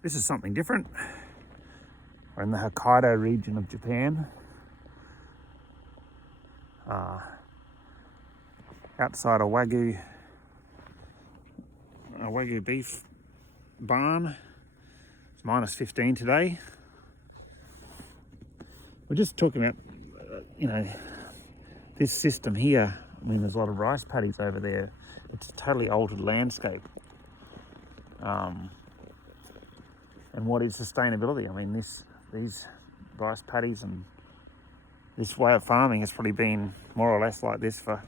This is something different. We're in the Hokkaido region of Japan. Outside a Wagyu beef barn. It's minus 15 today. We're just talking about, this system here. I mean, there's a lot of rice paddies over there. It's a totally altered landscape. And what is sustainability? I mean, these rice paddies and this way of farming has probably been more or less like this for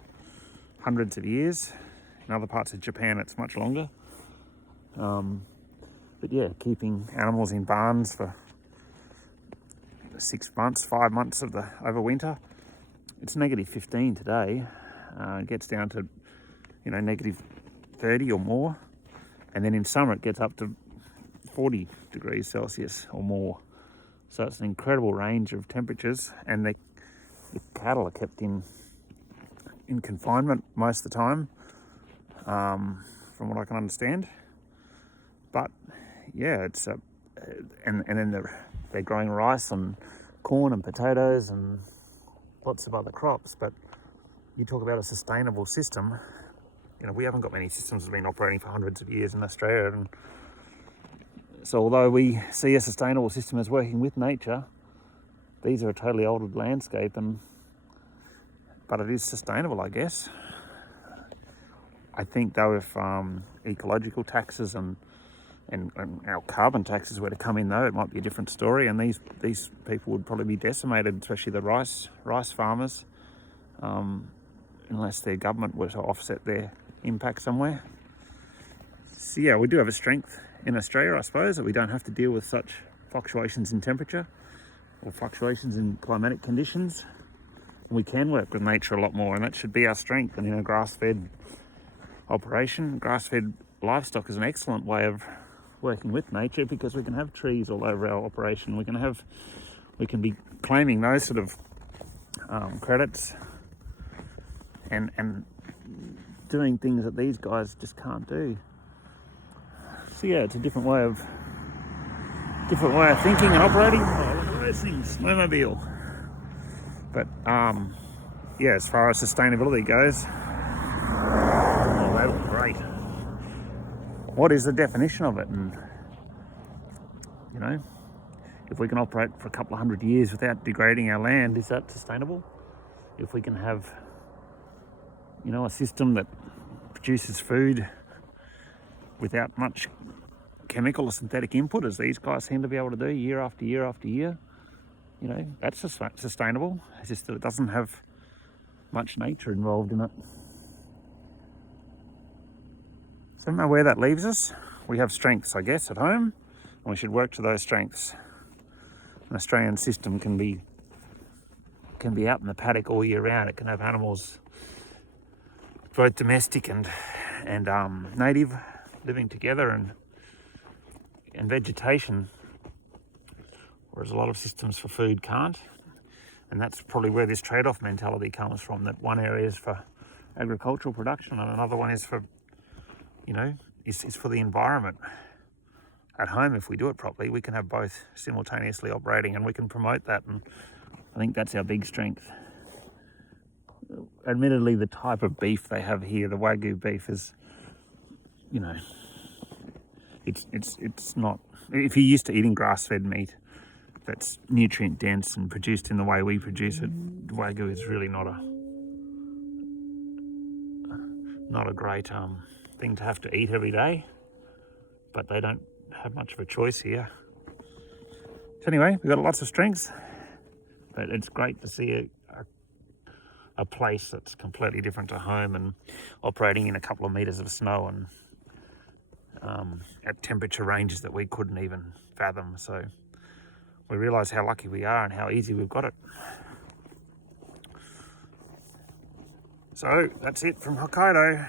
hundreds of years. In other parts of Japan, it's much longer. But yeah, keeping animals in barns for 6 months, 5 months over winter. It's negative 15 today. It gets down to, negative 30 or more. And then in summer it gets up to 40 degrees Celsius or more. So it's an incredible range of temperatures, and the cattle are kept in confinement most of the time, from what I can understand. But yeah, it's and then they're growing rice and corn and potatoes and lots of other crops. But you talk about a sustainable system. We haven't got many systems that have been operating for hundreds of years in Australia, and so although we see a sustainable system as working with nature, these are a totally altered landscape, but it is sustainable, I guess. I think though, if ecological taxes and our carbon taxes were to come in, though, it might be a different story, and these people would probably be decimated, especially the rice farmers, unless their government were to offset their impact somewhere. So yeah, we do have a strength in Australia, I suppose, that we don't have to deal with such fluctuations in temperature or fluctuations in climatic conditions. And we can work with nature a lot more, and that should be our strength. And in a grass-fed operation, grass-fed livestock is an excellent way of working with nature, because we can have trees all over our operation. We can be claiming those sort of credits and doing things that these guys just can't do. So yeah, it's a different way of thinking and operating. Oh, look at those things, snowmobile. But yeah, as far as sustainability goes, they look great. What is the definition of it? And if we can operate for a couple of hundred years without degrading our land, is that sustainable? If we can have a system that produces food without much chemical or synthetic input, as these guys seem to be able to do year after year after year, that's sustainable. It's just that it doesn't have much nature involved in it. So I don't know where that leaves us. We have strengths, I guess, at home, and we should work to those strengths. An Australian system can be out in the paddock all year round. It can have animals, both domestic and native, living together, and vegetation, whereas a lot of systems for food can't. And that's probably where this trade-off mentality comes from, that one area is for agricultural production and another one is for, is for the environment. At home, if we do it properly, we can have both simultaneously operating, and we can promote that, and I think that's our big strength. Admittedly, the type of beef they have here, the Wagyu beef, is, it's not, if you're used to eating grass-fed meat that's nutrient dense and produced in the way we produce it, Wagyu is really not a great thing to have to eat every day, but they don't have much of a choice here. So anyway, we've got lots of strengths, but it's great to see a place that's completely different to home and operating in a couple of meters of snow and at temperature ranges that we couldn't even fathom. So we realise how lucky we are and how easy we've got it. So that's it from Hokkaido.